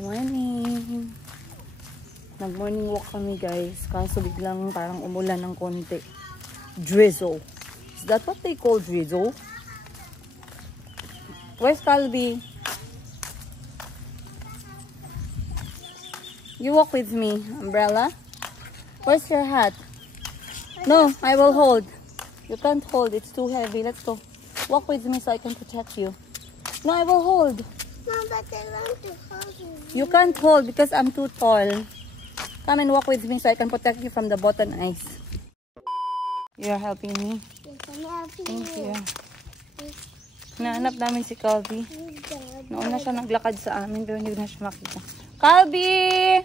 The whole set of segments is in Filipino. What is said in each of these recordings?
Morning. Nag-morning walk kami guys. Kaso biglang parang umulan ng konti. Drizzle. Is that what they call drizzle? Where's Calvi? You walk with me. Umbrella? Where's your hat? No, I will hold. You can't hold. It's too heavy. Let's go. Walk with me so I can protect you. No, I will hold. No, but I want to hold you. You can't hold because I'm too tall. Come and walk with me so I can protect you from the button ice. You're helping me? Yes, I'm helping Thank you. Yes. Nahanap namin si Calvi. Noon na siya naglakad sa amin pero hindi na siya makita. Calvi!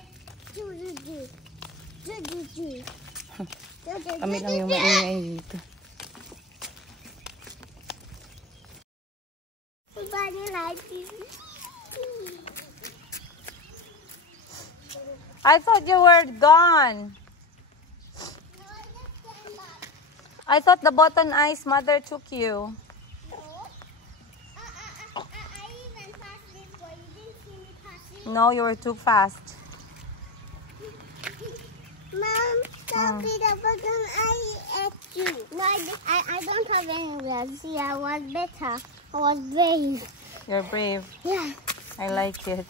Kami lang yung maingay dito. I thought you were gone. I thought the button ice mother took you. No, you were too fast. Mom, stop it. The button ice at you. No, I don't have any gloves. See, I was better. I was brave. You're brave. Yeah. I like it.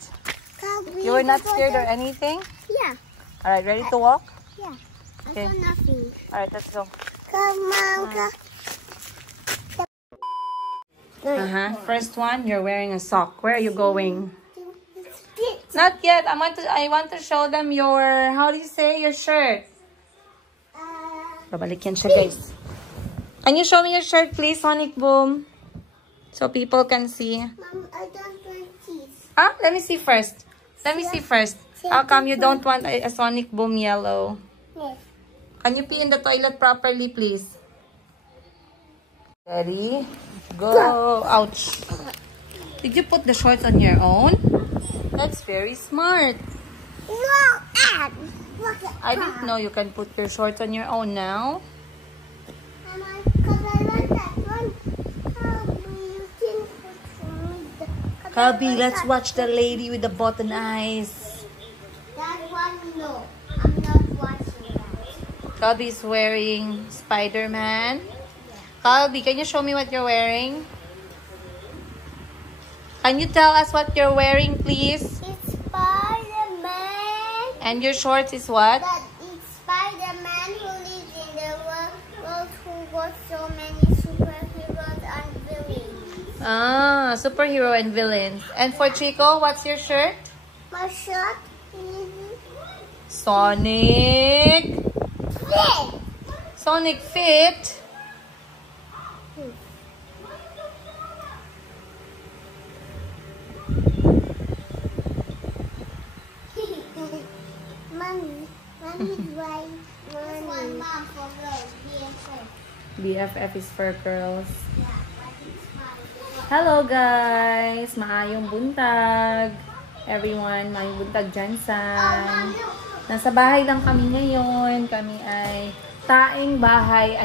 Can't You were not scared or anything? Yeah. Alright, ready to walk? Yeah. Okay. I saw nothing. Alright, let's go. Come on, First one, you're wearing a sock. Where are you going? Not yet. I want to show them your, how do you say, your shirt. Babalik yan siya, guys. Can you show me your shirt, please, Sonic Boom? So people can see. Mom, I don't want teeth. Ah, let me see first. Let me see first. How come you don't want a Sonic Boom yellow? Yes. Can you pee in the toilet properly, please? Ready? Go. Ouch. Did you put the shorts on your own? That's very smart. No, Ann. Look at I didn't know you can put your shorts on your own now. Mama, because I want that one. You can put some. Calvi, let's watch the lady with the button eyes. That one, no. I'm not watching that. Calvi's wearing Spider-Man. Calvi, can you show me what you're wearing? Can you tell us what you're wearing, please? It's Spider-Man. And your shorts is what? That it's Spider-Man who lives in the world who got so many superheroes and villains. Ah, superhero and villains. And for Chico, what's your shirt? My shirt is Sonic. red. Sonic Fit. Mommy's right. This one, Mom, for girls. BFF. BFF is for girls. Yeah, but it's mine. Hello guys! Maayong buntag! Everyone, maayong buntag dyan sa... Nasa bahay lang kami ngayon. Kami ay taong bahay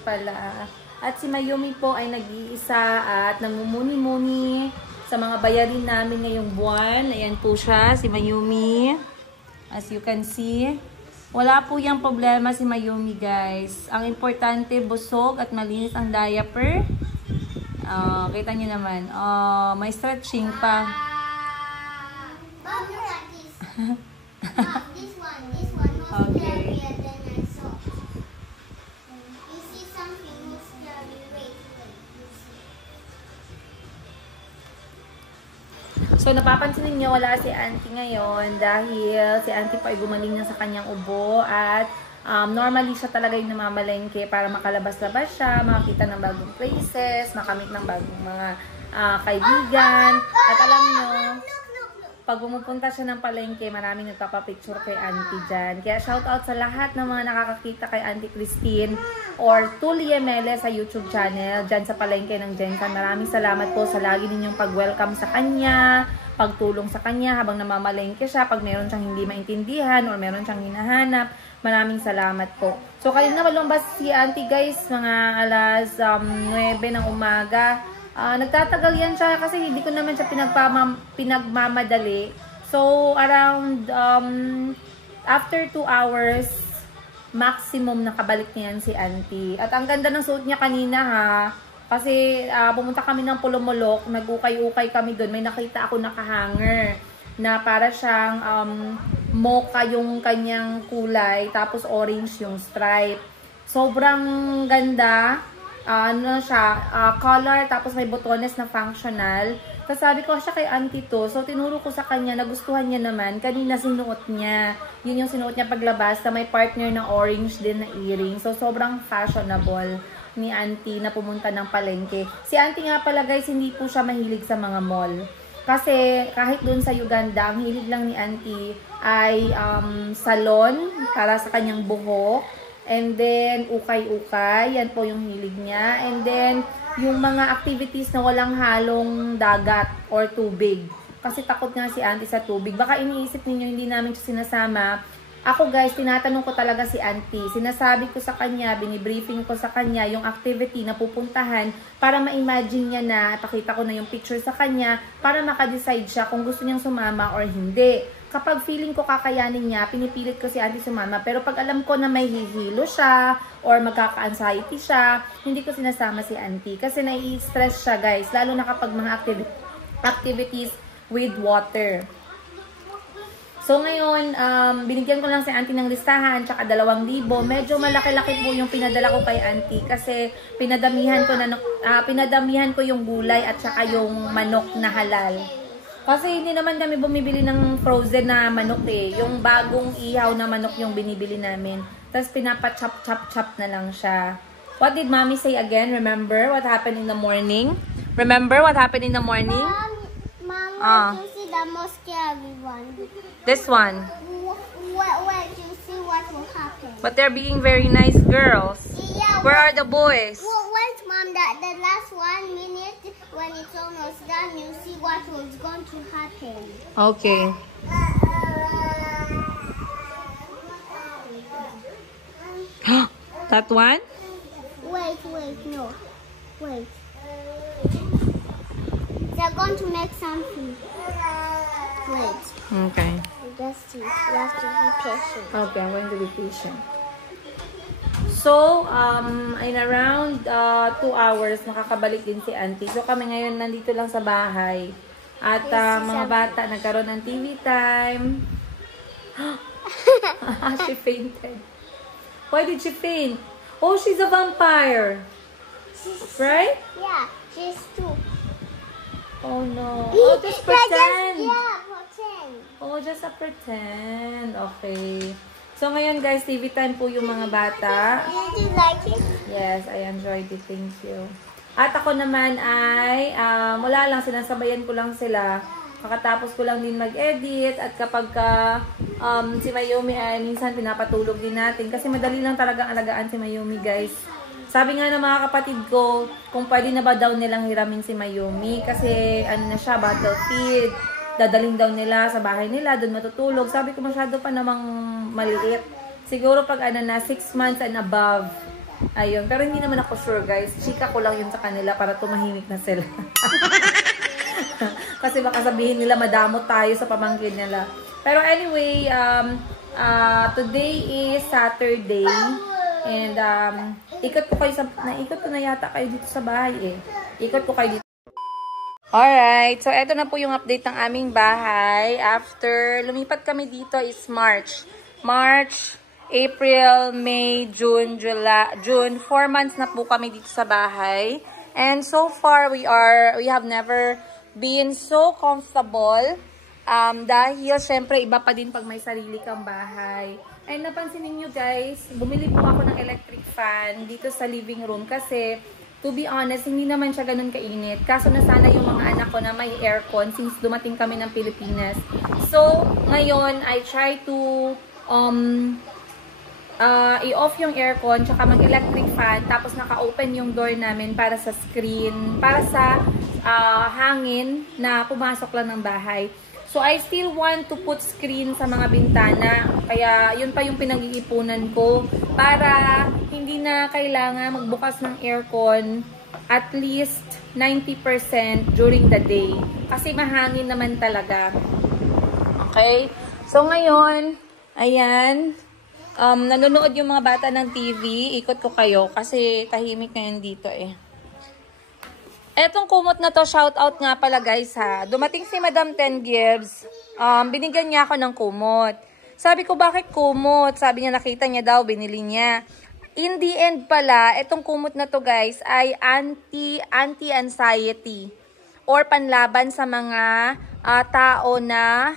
pala. At si Mayumi po ay nag-iisa at namumuni-muni sa mga bayarin namin ngayong buwan. Ayan po siya, si Mayumi. As you can see, wala po yung problema si Mayumi, guys. Ang importante, busog at malinis ang diaper. Kita nyo naman. May stretching pa. Mom, look at this. Mom, this one was Okay. scarier than I saw. You see something more scary. Wait. You see. So, napapansin niyo wala si Auntie ngayon dahil si Auntie pa ay gumaling na sa kanyang ubo at normally siya talaga yung namamalengke para makalabas-labas siya, makakita ng bagong places, makamit ng bagong mga kaibigan. At alam nyo, pag pumupunta siya ng palengke, maraming nagpapapicture kay Auntie dyan. Kaya shoutout sa lahat ng mga nakakakita kay Auntie Christine or Tuli Emele sa YouTube channel dyan sa palengke ng Jensan. Maraming salamat po sa lagi ninyong pag-welcome sa kanya, pagtulong sa kanya habang namamalengke siya, pag meron siyang hindi maintindihan or meron siyang hinahanap. Maraming salamat po. So, kanina malumabas si Auntie guys, mga alas 9 ng umaga. Nagtatagal yan siya kasi hindi ko naman siya pinagmamadali. So, around after 2 hours, maximum nakabalik niyan si auntie. At ang ganda ng suot niya kanina ha. Kasi pumunta kami ng Pulumulok, nag-ukay-ukay kami doon. May nakita ako nakahanger na para siyang mocha yung kanyang kulay, tapos orange yung stripe. Sobrang ganda. Ano siya, color, tapos may botones na functional. Tapos sabi ko siya kay auntie to. So, tinuro ko sa kanya, nagustuhan niya naman. Kanina sinuot niya. Yun yung sinuot niya paglabas na may partner na orange din na earring. So, sobrang fashionable ni auntie na pumunta ng palengke. Si auntie nga pala guys, hindi po siya mahilig sa mga mall. Kasi kahit doon sa Uganda, ang hilig lang ni auntie ay salon para sa kanyang buhok. And then, ukay-ukay. Yan po yung hilig niya. And then, yung mga activities na walang halong dagat or tubig. Kasi takot nga si auntie sa tubig. Baka iniisip ninyo, hindi namin siya sinasama. Ako guys, tinatanong ko talaga si auntie. Sinasabi ko sa kanya, binibriefing ko sa kanya yung activity na pupuntahan para ma-imagine niya na, pakita ko na yung picture sa kanya para makadecide siya kung gusto niyang sumama or hindi. Kapag feeling ko kakayanin niya, pinipilit ko si auntie sumama. Pero pag alam ko na may hihilo siya or magkaka-anxiety siya, hindi ko sinasama si auntie. Kasi nai-stress siya guys, lalo na kapag mga activities with water. So ngayon, binigyan ko lang si auntie ng listahan, tsaka 2,000. Medyo malaki-laki po yung pinadala ko kay auntie kasi pinadamihan ko yung gulay at tsaka yung manok na halal. Kasi hindi naman kami bumibili ng frozen na manok eh. Yung bagong ihaw na manok yung binibili namin. Tapos pinapa-chop-chop-chop na lang siya. What did mommy say again? Remember what happened in the morning? Remember what happened in the morning? Mom, you see the most scary one. This one. Wait, you see what will happen. But they're being very nice girls. Yeah, Where are the boys? wait, Mom, the last 1 minute, when it's almost done, you see what was going to happen. Okay. That one? Wait, no. Wait. They're going to make something. Wait. Okay. You have to be patient. Okay, I'm going to be patient. So, in around 2 hours, makakabalik din si auntie. So, kami ngayon nandito lang sa bahay. At mga bata, nagkaroon ng TV time. She fainted. Why did she faint? Oh, she's a vampire. Right? Yeah, she's 2. Oh, no. Oh, just pretend. Yeah, pretend. Oh, just a pretend. Okay. So, ngayon guys, TV time po yung mga bata. Did you like it? Yes, I enjoyed it. Thank you. At ako naman ay, wala lang, sinasabayan ko lang sila. Kakatapos ko lang din mag-edit. At kapag si Mayumi ay minsan pinapatulog din natin. Kasi madali lang talagang alagaan si Mayumi guys. Sabi nga ng mga kapatid ko, kung pwede na ba daw nilang hiramin si Mayumi. Kasi ano na siya, battlefield. Dadaling daw nila sa bahay nila, doon matutulog. Sabi ko masyado pa namang maliit. Siguro pag ano na, 6 months and above. Ayun. Pero hindi naman ako sure guys. Chika ko lang yun sa kanila para tumahimik na sila. Kasi baka sabihin nila madamot tayo sa pamangkin nila. Pero anyway, today is Saturday. And ikot ko na yata kayo dito sa bahay eh. Ikot ko kayo dito. Alright, so eto na po yung update ng aming bahay. After, lumipat kami dito is March, April, May, June, July, June. 4 months na po kami dito sa bahay. And so far, we have never been so comfortable. Dahil syempre iba pa din pag may sarili kang bahay. And napansin niyo guys, bumili po ako ng electric fan dito sa living room kasi to be honest, hindi naman siya ganun kainit. Kaso nasana yung mga anak ko na may aircon since dumating kami ng Pilipinas. So, ngayon, I try to i-off yung aircon, tsaka mag-electric fan, tapos naka-open yung door namin para sa screen, para sa hangin na pumasok lang ng bahay. So, I still want to put screen sa mga bintana. Kaya, yun pa yung pinag-iipunan ko para hindi na kailangan magbukas ng aircon. At least, 90% during the day. Kasi mahangin naman talaga. Okay? So, ngayon, ayan, nanonood yung mga bata ng TV. Ikot ko kayo kasi tahimik ngayon dito eh. Etong kumot na to, shout out nga pala guys ha. Dumating si Madam 10 Gibbs, binigyan niya ako ng kumot. Sabi ko, bakit kumot? Sabi niya, nakita niya daw, binili niya. In the end pala, etong kumot na to guys ay anti-anxiety or panlaban sa mga tao na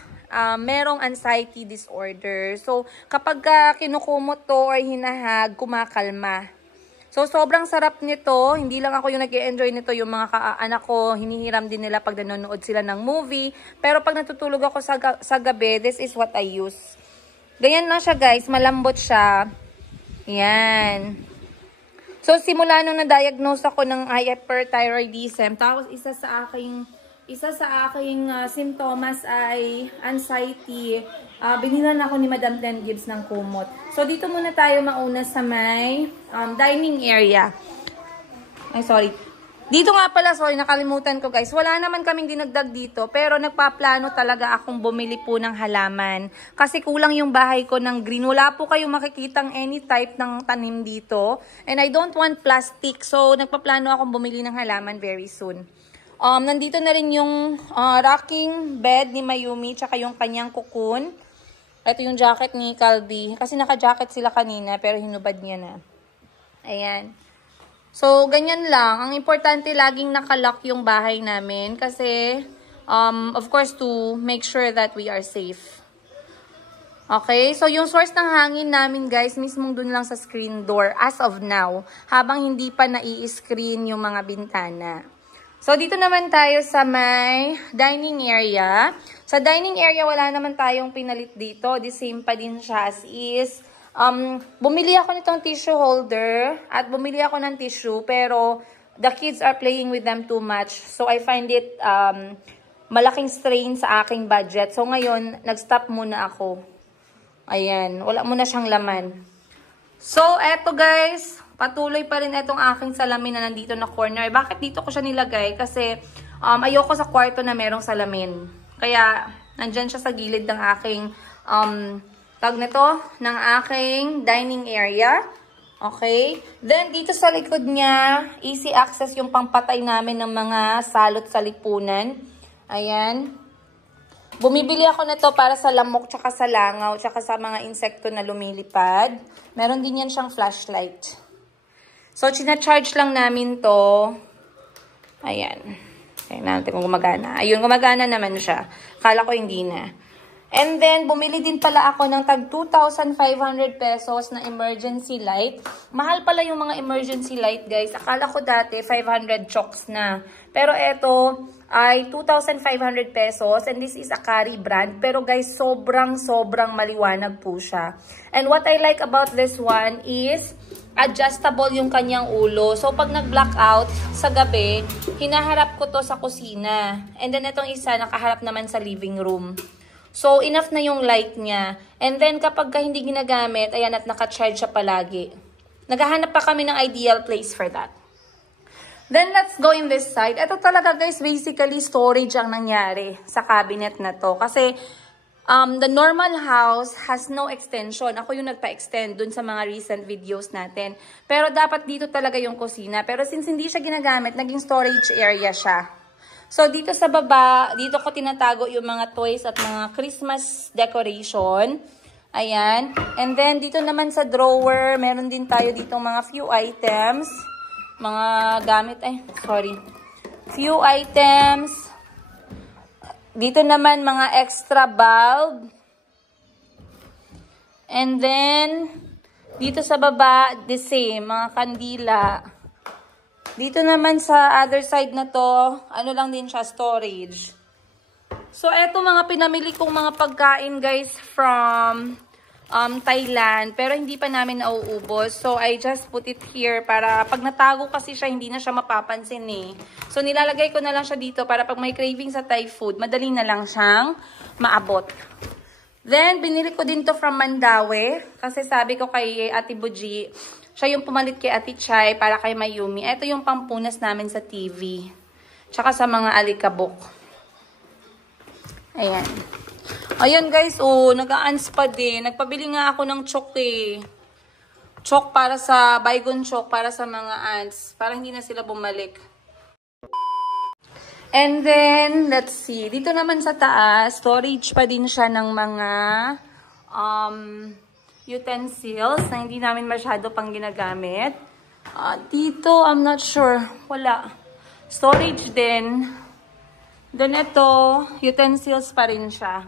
merong anxiety disorder. So, kapag kinukumot to or hinahag, kumakalma. So, sobrang sarap nito. Hindi lang ako yung nag-enjoy nito. Yung mga anak ko, hinihiram din nila pag nanonood sila ng movie. Pero pag natutulog ako sa gabi, this is what I use. Ganyan lang siya guys. Malambot siya. Yan. So, simula nung na-diagnose ako ng hyperthyroidism, tapos isa sa aking simptomas ay anxiety. Binilan ako ni Madam 10 Gibbs ng kumot. So, dito muna tayo mauna sa may dining area. Ay, sorry. Dito nga pala, sorry, nakalimutan ko guys. Wala naman kaming dinagdag dito, pero nagpaplano talaga akong bumili po ng halaman. Kasi kulang yung bahay ko ng green. Wala po kayong makikitang any type ng tanim dito. And I don't want plastic, so nagpaplano akong bumili ng halaman very soon. Nandito na rin yung rocking bed ni Mayumi, tsaka yung kanyang cocoon. Ito yung jacket ni Calby. Kasi naka-jacket sila kanina, pero hinubad niya na. Ayan. So, ganyan lang. Ang importante, laging nakalock yung bahay namin. Kasi, of course, to make sure that we are safe. Okay? So, yung source ng hangin namin, guys, mismong dun lang sa screen door as of now. Habang hindi pa nai-screen yung mga bintana. So, dito naman tayo sa may dining area. Sa dining area, wala naman tayong pinalit dito. The same pa din siya as is. Bumili ako nitong tissue holder at bumili ako ng tissue pero the kids are playing with them too much. So, I find it malaking strain sa aking budget. So, ngayon, nag-stop muna ako. Ayan, wala muna siyang laman. So, eto guys, patuloy pa rin itong aking salamin na nandito na corner. Bakit dito ko siya nilagay? Kasi ayoko sa kwarto na merong salamin. Kaya, nandyan siya sa gilid ng aking, tag nito, ng aking dining area. Okay? Then, dito sa likod niya, easy access yung pangpatay namin ng mga salot sa lipunan. Ayan. Bumibili ako nito para sa lamok, tsaka sa langaw, tsaka sa mga insekto na lumilipad. Meron din yan siyang flashlight. So, charge lang namin to. Ayan. Tingnan natin kung gumagana. Ayun, gumagana naman siya. Akala ko hindi na. And then, bumili din pala ako ng tag 2,500 pesos na emergency light. Mahal pala yung mga emergency light, guys. Akala ko dati 500 chokes na. Pero eto ay 2,500 pesos. And this is a Kari brand. Pero guys, sobrang maliwanag po siya. And what I like about this one is adjustable yung kanyang ulo. So, pag nag-blackout sa gabi, hinaharap ko to sa kusina. And then, itong isa, nakaharap naman sa living room. So, enough na yung light niya. And then, kapag hindi ginagamit, ayan, at naka-charge siya palagi. Naghahanap pa kami ng ideal place for that. Then, let's go in this side. Ito talaga, guys, basically, storage ang nangyari sa cabinet na to. Kasi, the normal house has no extension. Ako yung nagpa-extend dun sa mga recent videos natin. Pero dapat dito talaga yung kusina. Pero since hindi siya ginagamit, naging storage area siya. So, dito sa baba, dito ko tinatago yung mga toys at mga Christmas decoration. Ayan. And then, dito naman sa drawer, meron din tayo ditong mga few items. Mga gamit, few items. Dito naman, mga extra bulb. And then, dito sa baba, the same, mga kandila. Dito naman sa other side na to, ano lang din siya, storage. So, eto mga pinamili kong mga pagkain, guys, from Thailand. Pero hindi pa namin nauubos. So, I just put it here para pag natago kasi siya, hindi na siya mapapansin eh. So, nilalagay ko na lang siya dito para pag may craving sa Thai food, madali na lang siyang maabot. Then, binili ko din to from Mandawi. Kasi sabi ko kay Ate Buji, siya yung pumalit kay Ate Chai para kay Mayumi. Ito yung pampunas namin sa TV. Tsaka sa mga alikabok. Ayan. Ayan guys, oh, nag-a-ans pa din. Nagpabili nga ako ng chalk eh. Chalk para sa, Baygon chalk para sa mga ants. Para hindi na sila bumalik. And then, let's see. Dito naman sa taas, storage pa din siya ng mga utensils na hindi namin masyado pang ginagamit. Dito, I'm not sure. Wala. Storage din. Then ito, utensils pa rin siya.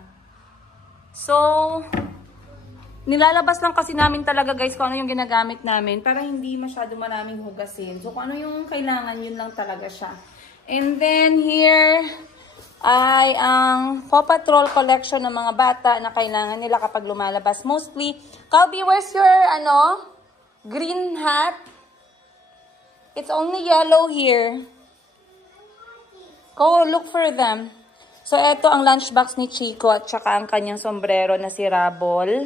So, nilalabas lang kasi namin talaga guys kung ano yung ginagamit namin para hindi masyado maraming hugasin. So, kung ano yung kailangan, yun lang talaga siya. And then here ay ang Paw Patrol collection ng mga bata na kailangan nila kapag lumalabas. Mostly, Calby, where's your green hat? It's only yellow here. Go look for them. So, ito ang lunchbox ni Chico at saka ang kanyang sombrero na si Rabol.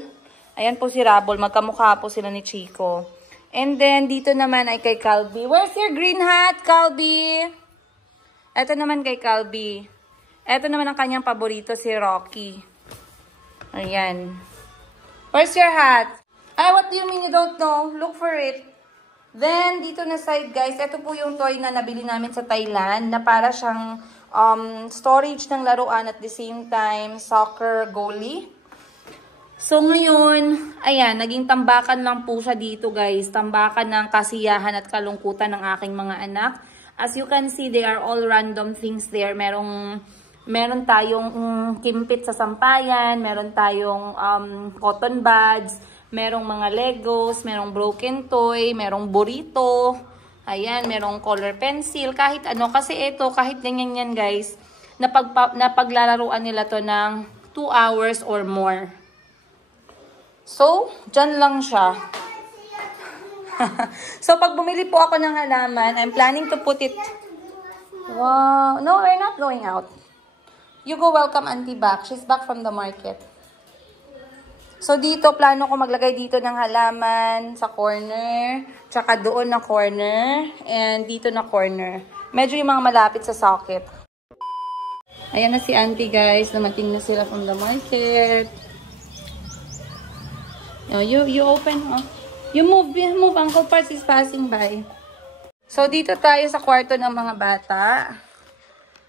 Ayan po si Rabol. Magkamukha po sila ni Chico. And then, dito naman ay kay Calby. Where's your green hat, Calby? Ito naman kay Calby. Ito naman ang kanyang paborito, si Rocky. Ayan. Where's your hat? What do you mean you don't know? Look for it. Then, dito na side guys, ito po yung toy na nabili namin sa Thailand na para siyang storage ng laruan at the same time soccer goalie. So, ngayon, ayan, naging tambakan lang po siya dito guys. Tambakan ng kasiyahan at kalungkutan ng aking mga anak. As you can see, they are all random things there. Meron tayong kimpit sa sampayan, meron tayong cotton buds, merong mga Legos, merong broken toy, merong burrito, ayan, merong color pencil, kahit ano. Kasi ito, kahit ganyan yan guys, napaglalaruan nila to ng 2 hours or more. So, dyan lang siya. So, pag bumili po ako ng halaman, I'm planning to put it... Wow! No, we're not going out. You go welcome Auntie back. She's back from the market. So, dito, plano ko maglagay dito ng halaman sa corner, tsaka doon na corner, and dito na corner. Medyo yung mga malapit sa socket. Ayan na si Auntie, guys. Namating na sila from the market. You open, oh. You move, Uncle Parts is passing by. So, dito tayo sa kwarto ng mga bata.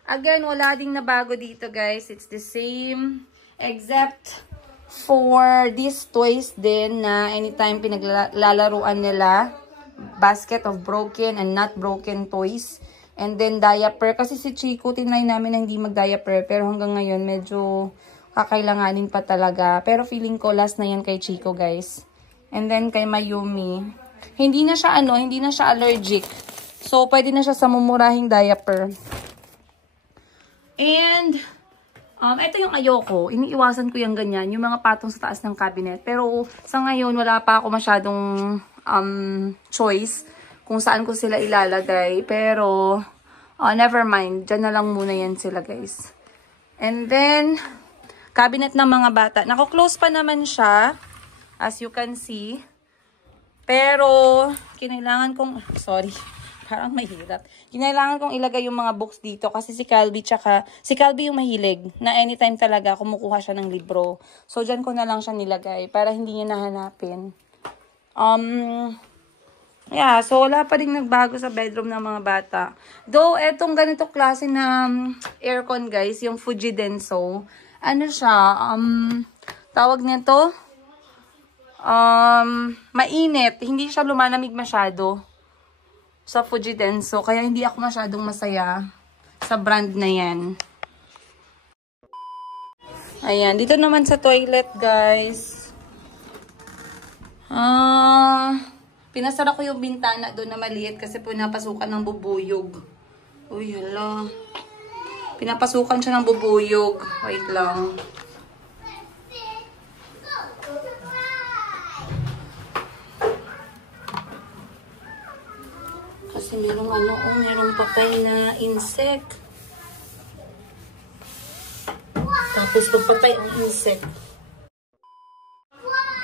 Again, wala ding nabago dito, guys. It's the same, except for these toys din na anytime pinaglalaruan nila. Basket of broken and not broken toys. And then, diaper. Kasi si Chico, tinry namin na hindi mag-diaper. Pero hanggang ngayon, medyo kakailanganin pa talaga. Pero feeling ko, last na yan kay Chico, guys. And then, kay Mayumi. Hindi na siya, hindi na siya allergic. So, pwede na siya sa mumurahing diaper. And, ito yung ayoko. Iniiwasan ko yung ganyan. Yung mga patong sa taas ng cabinet. Pero, sa ngayon, wala pa ako masyadong choice kung saan ko sila ilalagay. Pero, never mind. Diyan na lang muna yan sila, guys. And then, cabinet ng mga bata. Nako-close pa naman siya. As you can see. Pero, kinailangan kong, sorry, parang mahirap. Kinailangan kong ilagay yung mga books dito kasi si Calby yung mahilig na anytime talaga kumukuha siya ng libro. So, dyan ko na lang siya nilagay para hindi niya nahanapin. Yeah, so wala pa rin nagbago sa bedroom ng mga bata. Though, etong ganito klase na aircon guys, yung Fuji Denso, ano siya, tawag nito, mainit. Hindi siya lumalamig masyado sa Fuji Denso. Kaya hindi ako masyadong masaya sa brand na yan. Ayan. Dito naman sa toilet, guys. Pinasara ko yung bintana doon na maliit kasi pinapasukan ng bubuyog. Uy, hala. Pinapasukan siya ng bubuyog. Wait lang. Kasi merong merong patay na insect. Tapos pagpatay ang insect.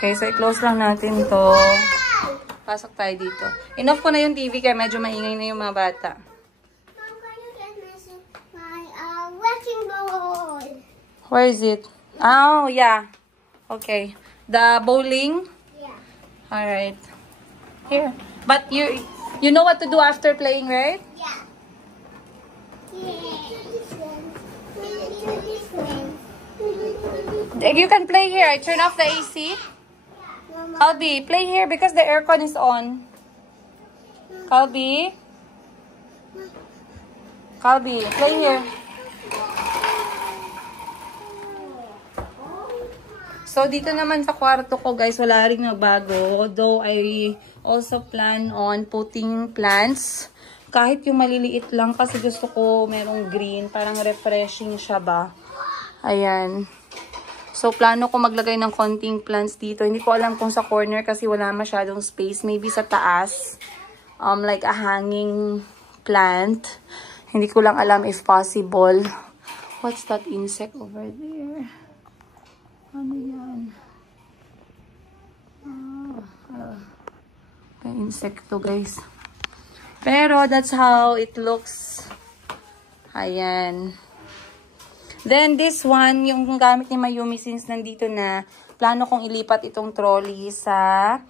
Okay, so i-close lang natin to. Pasok tayo dito. Enough ko na yung TV kaya medyo maingay na yung mga bata. Mom, can you get me some Where is it? Oh, yeah. Okay. The bowling? Yeah. Alright. Here. But you know what to do after playing, right? Yeah. Yeah. You can play here. I turn off the AC. Calby, play here because the aircon is on. Calby? Calby, play here. So, dito naman sa kwarto ko, guys, wala rin nagbago. Though, I also plan on putting plants. Kahit yung maliliit lang kasi gusto ko merong green. Parang refreshing siya ba. Ayan. So, plano ko maglagay ng konting plants dito. Hindi ko alam kung sa corner kasi wala masyadong space. Maybe sa taas. Like a hanging plant. Hindi ko lang alam if possible. What's that insect over there? Ano yan? May insekto, guys. Pero, that's how it looks. Ayan. Then, this one, yung gamit ni Mayumi since nandito na, plano kong ilipat itong trolley sa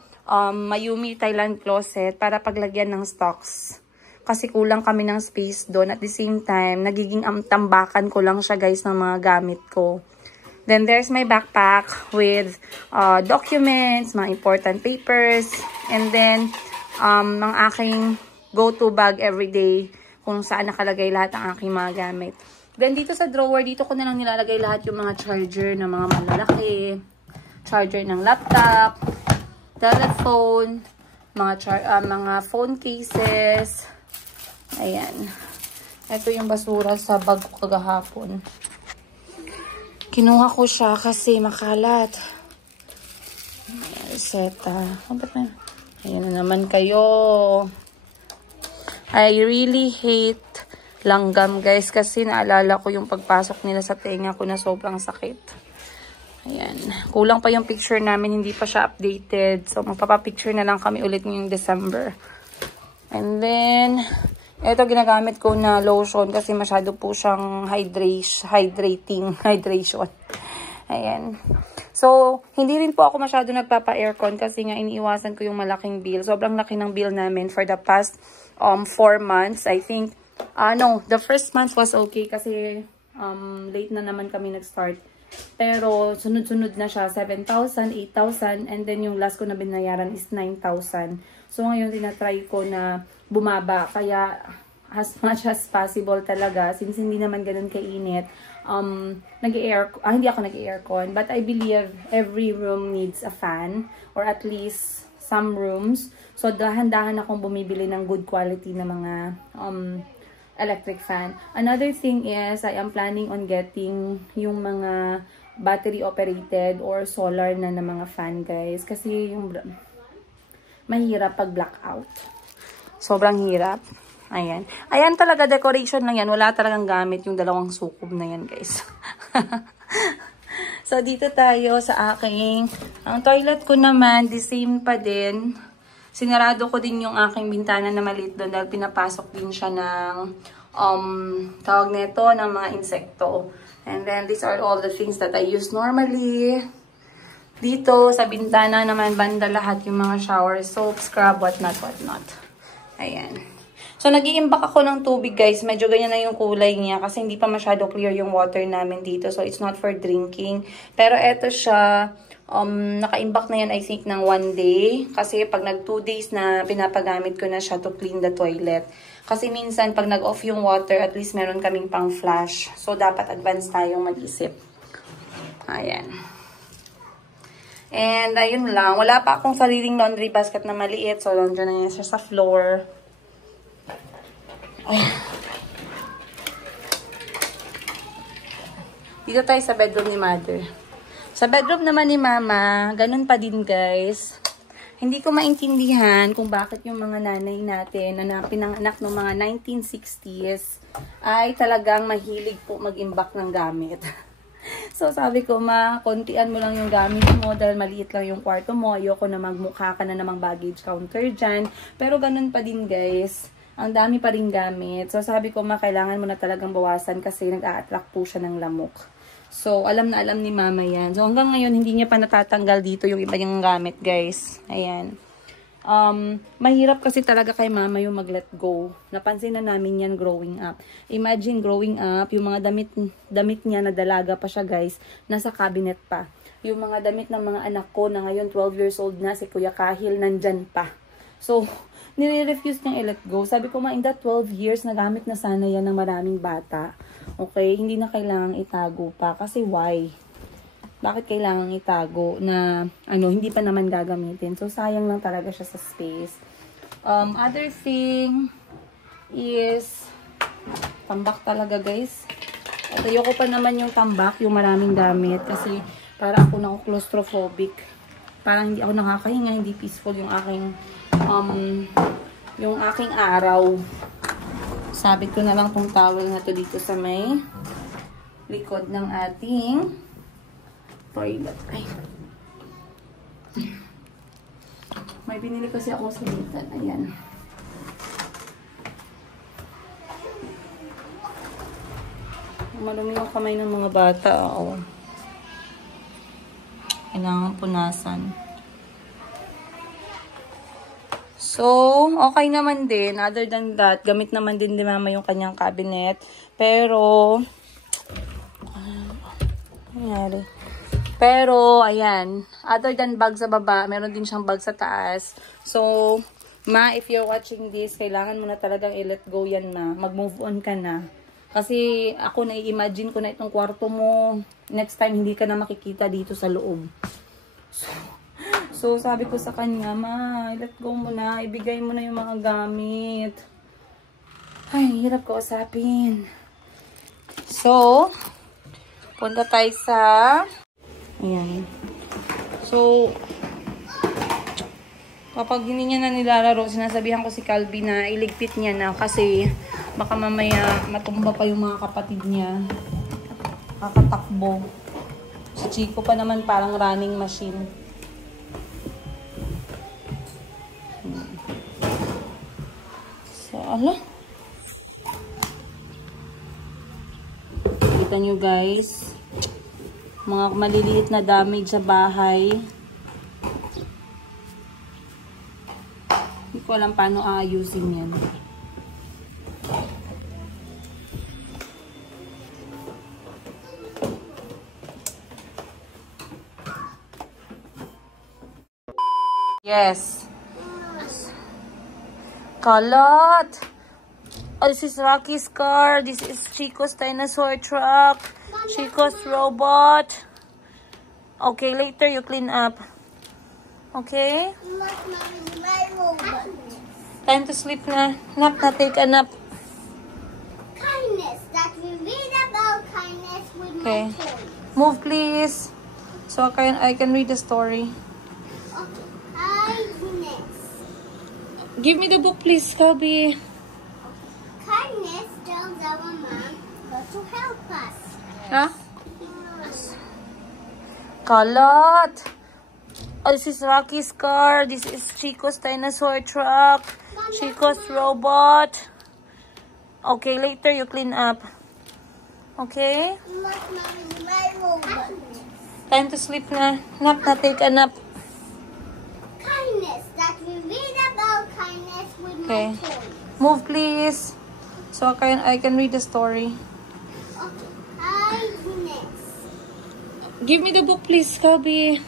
Mayumi Thailand closet para paglagyan ng stocks. Kasi kulang kami ng space doon. At the same time, nagiging tambakan ko lang siya, guys, ng mga gamit ko. Then, there's my backpack with documents, mga important papers, and then, ng aking go-to bag everyday kung saan nakalagay lahat ng aking mga gamit. Then, dito sa drawer, dito ko na lang nilalagay lahat yung mga charger ng mga malalaki, charger ng laptop, telephone, mga phone cases. Ayan. Ito yung basura sa bag ko kagahapon. Kinuha ko siya kasi makalat. Seta. Ayan na naman kayo. I really hate langgam, guys, kasi naalala ko yung pagpasok nila sa tenga ko na sobrang sakit. Ayan. Kulang pa yung picture namin, hindi pa siya updated. So, magpapapicture na lang kami ulit ngayong December. And then, ito ginagamit ko na lotion kasi masyado po siyang hydration. Ayan. So, hindi rin po ako masyado nagpapa-aircon kasi nga iniiwasan ko yung malaking bill. Sobrang laki ng bill namin for the past 4 months, I think. No, the first month was okay kasi late na naman kami nag-start. Pero sunod-sunod na siya, 7,000, 8,000, and then yung last ko na binayaran is 9,000. So ngayon tinatry ko na bumaba, kaya as much as possible talaga, since hindi naman ganun kainit, hindi ako nag-aircon, but I believe every room needs a fan, or at least some rooms. So dahan-dahan akong bumibili ng good quality na mga electric fan. Another thing is, I am planning on getting yung mga battery operated or solar na mga fan, guys. Kasi yung mahirap pag blackout. Sobrang hirap. Ayan. Ayan talaga, decoration lang yan. Wala talagang gamit yung dalawang sukob na yan, guys. So, dito tayo sa aking, ang toilet ko naman, the same pa din. Sinarado ko din yung aking bintana na maliit doon dahil pinapasok din siya ng tawag nito ng mga insekto. And then these are all the things that I use normally. Dito sa bintana naman banda lahat yung mga shower soap, scrub, whatnot. Ayan. So nag-iimbak ako ng tubig, guys. Medyo ganyan na yung kulay niya kasi hindi pa masyado clear yung water namin dito. So it's not for drinking. Pero eto siya. Naka-imbak na yan, I think, ng 1 day. Kasi pag nag 2 days na pinapagamit ko na siya to clean the toilet. Kasi minsan, pag nag-off yung water, at least meron kaming pang flash. So, dapat advance tayong mag-isip. Ayan. And, ayun lang. Wala pa akong sariling laundry basket na maliit. So, laundry na yan siya sa floor. Ayan. Dito tayo sa bedroom ni Mother. Sa bedroom naman ni Mama, ganun pa din, guys. Hindi ko maintindihan kung bakit yung mga nanay natin na pinanganak ng mga 1960s ay talagang mahilig po mag-imbak ng gamit. So, sabi ko, kontian mo lang yung gamit mo dahil maliit lang yung kwarto mo. Ayoko na magmukha ka na namang baggage counter dyan. Pero ganun pa din, guys. Ang dami pa rin gamit. So, sabi ko, kailangan mo na talagang bawasan kasi nag-a-attract po siya ng lamok. So, alam na alam ni mama yan. So, hanggang ngayon, hindi niya pa natatanggal dito yung iba niyang gamit, guys. Ayan. Mahirap kasi talaga kay mama yung mag-let go. Napansin na namin yan growing up. Imagine growing up, yung mga damit niya na dalaga pa siya, guys, nasa cabinet pa. Yung mga damit ng mga anak ko na ngayon 12 years old na, si Kuya Kahil, nandyan pa. So, nire-refuse niyang i-let go. Sabi ko, in that 12 years, nagamit na sana yan ng maraming bata. Okay? Hindi na kailangang itago pa. Kasi why? Bakit kailangang itago na hindi pa naman gagamitin? So, sayang lang talaga siya sa space. Other thing is tambak talaga, guys. At ayoko pa naman yung tambak, yung maraming gamit. Kasi para ako na claustrophobic. Parang hindi ako nakakahinga, hindi peaceful yung aking araw. Sabit ko na lang tong towel na to dito sa may likod ng ating toilet. Ay. May binili kasi ako sa litan. Ayan. Marumi yung kamay ng mga bata. Oo. Kailangan punasan. So, okay naman din. Other than that, gamit naman din ni mama yung kanyang cabinet. Pero, nangyari? Pero, ayan. Other than bag sa baba, meron din siyang bag sa taas. So, ma, if you're watching this, kailangan mo na talagang i-let go yan, ma. Mag-move on ka na. Kasi, ako na-imagine ko na itong kwarto mo. Next time, hindi ka na makikita dito sa loob. So, sabi ko sa kanya, ma, let go mo na. Ibigay mo na yung mga gamit. Ay, hirap ko usapin. So, punta tayo sa ayan. So, kapag hindi niya na nilalaro, sinasabihan ko si Calvin na iligpit niya na kasi baka mamaya matumba pa yung mga kapatid niya. Kakatakbo. Si Chico pa naman parang running machine. So, ala. Kita nyo, guys. Mga maliliit na damage sa bahay. Hindi ko alam paano aayusin yan. Yes. Kalot. Oh, this is Rocky's car. This is Chico's dinosaur truck. Chico's robot. Okay, later you clean up. Okay? My robot. Time to sleep na. Nap na, take a nap. Kindness. That we read about kindness with Okay. my toys. Move, please. So I can read the story. Okay. Kindness. Give me the book, please, Kobe. Kindness tells our mom how to help us. Huh? Kalot. Oh, this is Rocky's car. This is Chico's dinosaur truck. Chico's robot. Okay, later you clean up. Okay? My robot. Time to sleep na. Nap na, take a nap. Kindness. That we read about kindness with Okay. my toys. Move, please. So I can read the story. Okay. Kindness. Give me the book, please, Kobe.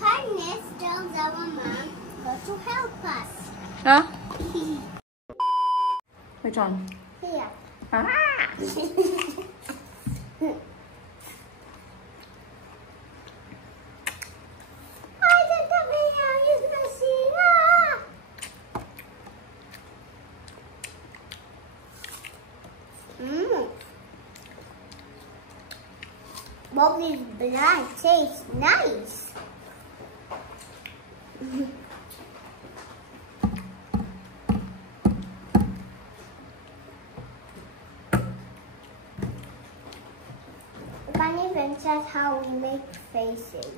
Kindness tells our mom how to help us. Huh? Which one? Here. Huh? Ay, tatabi niya. Ayos na sila. Bobby's blood tastes nice. You can even tell how we make faces.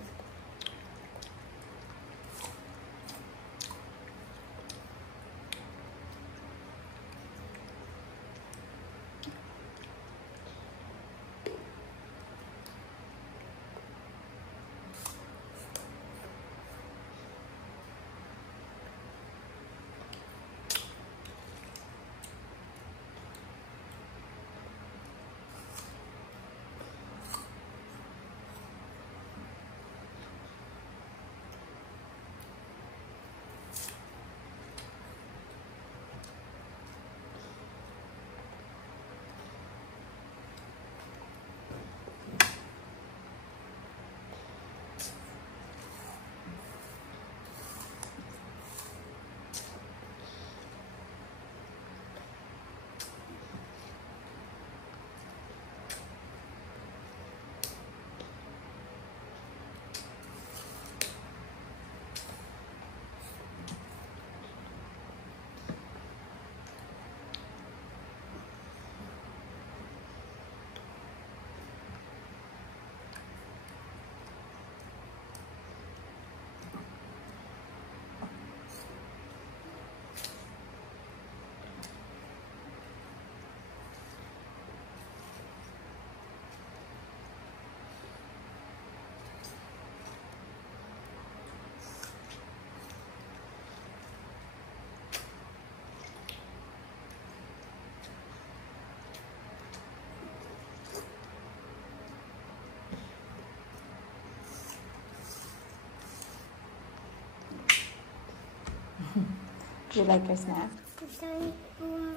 You like your snack? Sonic Boom.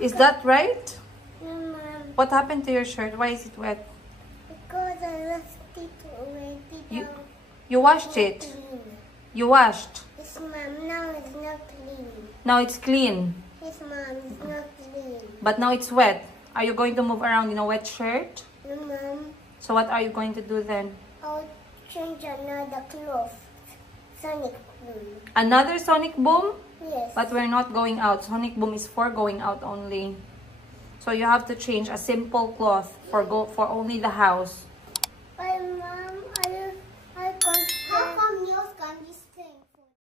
Is that right? No, Mom. What happened to your shirt? Why is it wet? Because I lost it already. You washed it. Clean. You washed. Yes, Mom. Now it's not clean. Now it's clean. Yes, Mom. It's not clean. But now it's wet. Are you going to move around in a wet shirt? No, Mom. So what are you going to do then? I'll change another cloth. Sonic Boom. Another Sonic Boom? Yes. But we're not going out. Sonic Boom is for going out only. So you have to change a simple cloth for only the house. Why,